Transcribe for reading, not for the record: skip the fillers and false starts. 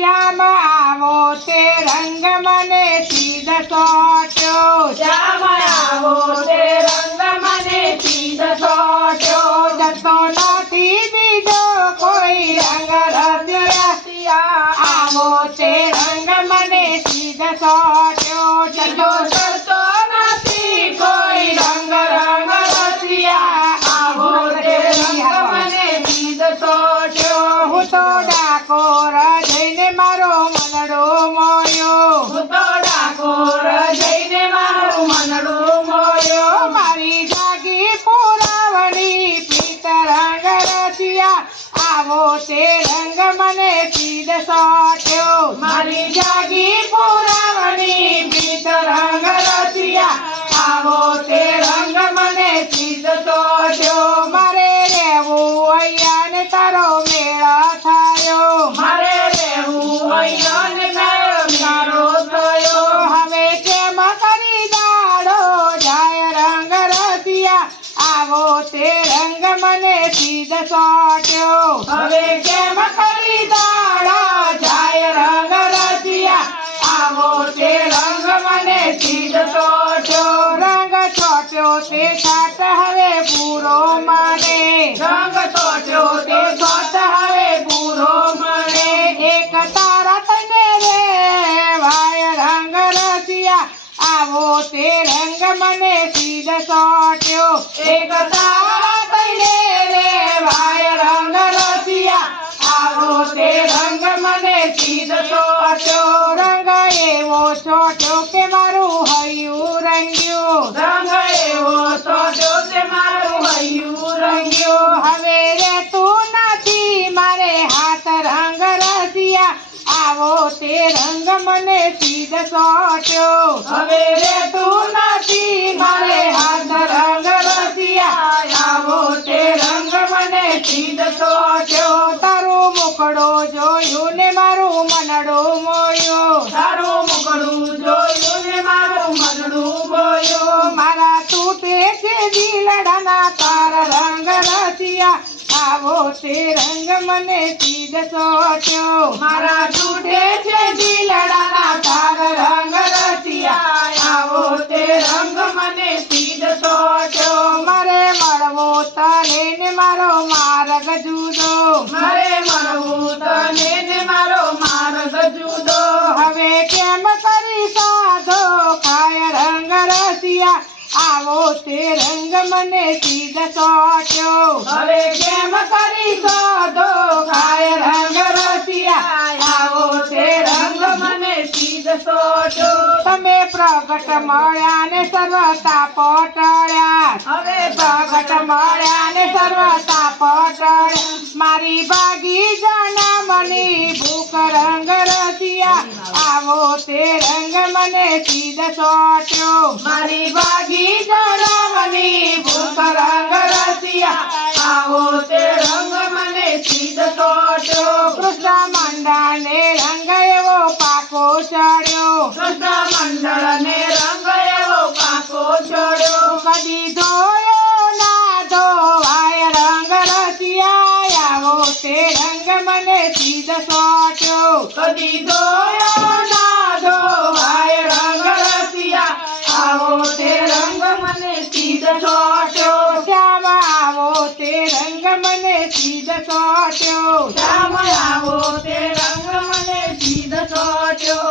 શ્યામ આવો તે રંગ મને સીધ સોટ્યો શ્યામ આવો તે રંગ મને સીધ સોટ્યો જતો નથી બીજો કોઈ રંગ રસિયા આવો તે રંગ મને સીધ સોટ્યો જતો સરતો નથી કોઈ રંગ રસિયા આવો તે રંગ મને સીધ સોટ્યો હું તો ડાકોર જઈને મારો મનડો મોયો હું તો ડાકોર જઈને મારું મનડું મોયો મારી જાગી પુરાવણી પીત રંગ રસિયા આવો તે રંગ મને સીધ સોટ્યો મારી જાગી પુરાવણી પીત રંગ રસિયા આવો તે રંગ મને સીધ સોટ્યો મારે રહેવું અહીંયા ને તારો મેળો થયો મારે રહેવું અહીંયા ને મારો થયો હવે કેમ કરી દાડો જાય રંગ રસિયા આવો તે રંગ મને સીધ સોટ્યો હવે કેમ કરી દાડા જાય રંગ રસિયા આવો તે રંગ મને સીધ સોટ્યો રંગ છોટ્યો તે છાટ હવે પૂરો મને રંગ સોટ્યો તે સોટ હવે પૂરો મળે એક તારા તને રે ભાઈ રંગ રસિયા આવો તે રંગ મને સીધ સોટ્યો એક તારા તને રે ભાઈ રંગ રસિયા આવો તે રંગ મને સીધ સોટ્યો રંગ એવો છોટ્યો કે મારું હૈયું રંગ્યું રંગ એવો સોટ્યો તે મારું હૈયું રંગ્યું હવે રહેતું નથી મારે હાથ રંગ રસિયા આવો તે રંગ મને સીધ સોટ્યો હવે રહેતું નથી મારે હાથ રંગ રસિયા આવો તે રંગ મને સીધ સોટ્યો તારું મુકડો જોયું ને મારું મનડું મોયું તારું મુકડું જોયું ને મારું મનડું બોયું મારા તૂટે છે દિલડાના તાર રંગ રસિયા આવો તે રંગ મને સીધ સોટ્યો મારા તૂટે છે દિલડાના તાર રંગ રસિયા આવો તે રંગ મને સીધ સોટ્યો મારે મળવો તને ને મારો માર્ગ જુદો મારે મળવું તને ને મારો માર્ગ જુદો હવે કેમ કરી સાધો ખાય રંગ રસિયા આવો તે રંગ મને સીધ સોટ્યો હવે કેમ કરી શોધો ખાય રંગ રસિયા આવો તે રંગ મને સીધ સોટ્યો તમે પ્રગટ મળ્યા ને સર્વતા પટળ્યા હવે પ્રગટ મળ્યા ને સર્વતા પટળ્યા મારી ભાગી જનમની ભૂખ રંગ રસિયા આવો તે રંગ મને સીધ સોટ્યો મારી ભાગી જણાવની ભૂખ રંગ રસિયા આવો તે રંગ મને સીધ સોટ્યો કૃષ્ણ મંડળ ને રંગ એવો પાકો ચડ્યો કૃષ્ણ મંડળ ને રંગ એવો પાકો ચડ્યો કદી ધોયો ના ધોવાય રંગ રસિયા આવો તે રંગ મને સીધ સોટ્યો કદી ધોયો ના ધોવાય રંગ રસિયા આવો તે રંગ મને સીધ સોટ્યો શ્યામ આવો તે રંગ મને સીધ સોટ્યો શ્યામ આવો તે રંગ મને સીધ સોટ્યો